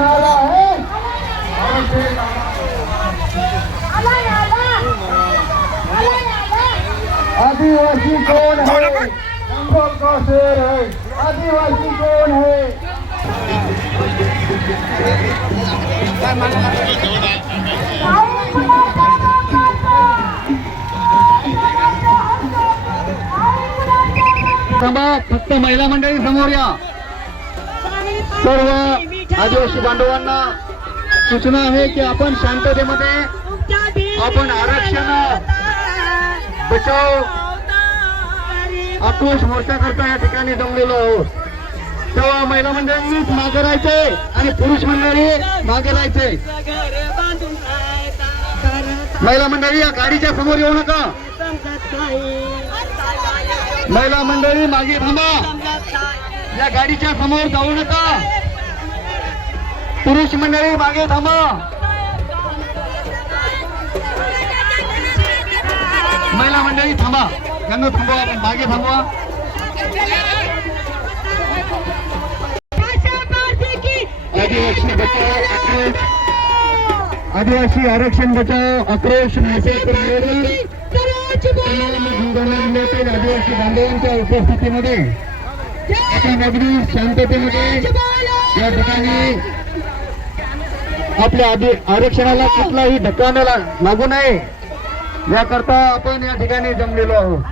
नारा आदिवासी कौन है? जंगल का शेर है? आदिवासी कौन है? फक्त महिला मंडळी समोर या. सर्व आदिवासी बांधवांना सूचना आहे की आपण शांततेमध्ये आपण आरक्षण बचाव आक्रोश मोर्चा करता या ठिकाणी जमलेलो आहोत. तेव्हा महिला मंडळींनीच मागे राहायचे आणि पुरुष मंडळी मागे राहायचे. महिला मंडळी या गाडीच्या समोर येऊ नका. महिला मंडळी मागे थांबा. या गाडीच्या समोर जाऊ नका. पुरुष मंडळी मागे थांबा. महिला मंडळी थांबा. त्यांना थांबवा मागे थांबवा. आदिवासी बचाव आक्रोश आदिवासी आरक्षण बचाव आक्रोश आदिवासी बांधवांच्या उपस्थितीमध्ये आता शांततेमध्ये या ठिकाणी आपल्या आरक्षणाला कुठलाही धक्का लागू नये. याकरता आपण या ठिकाणी जमलेलो आहोत.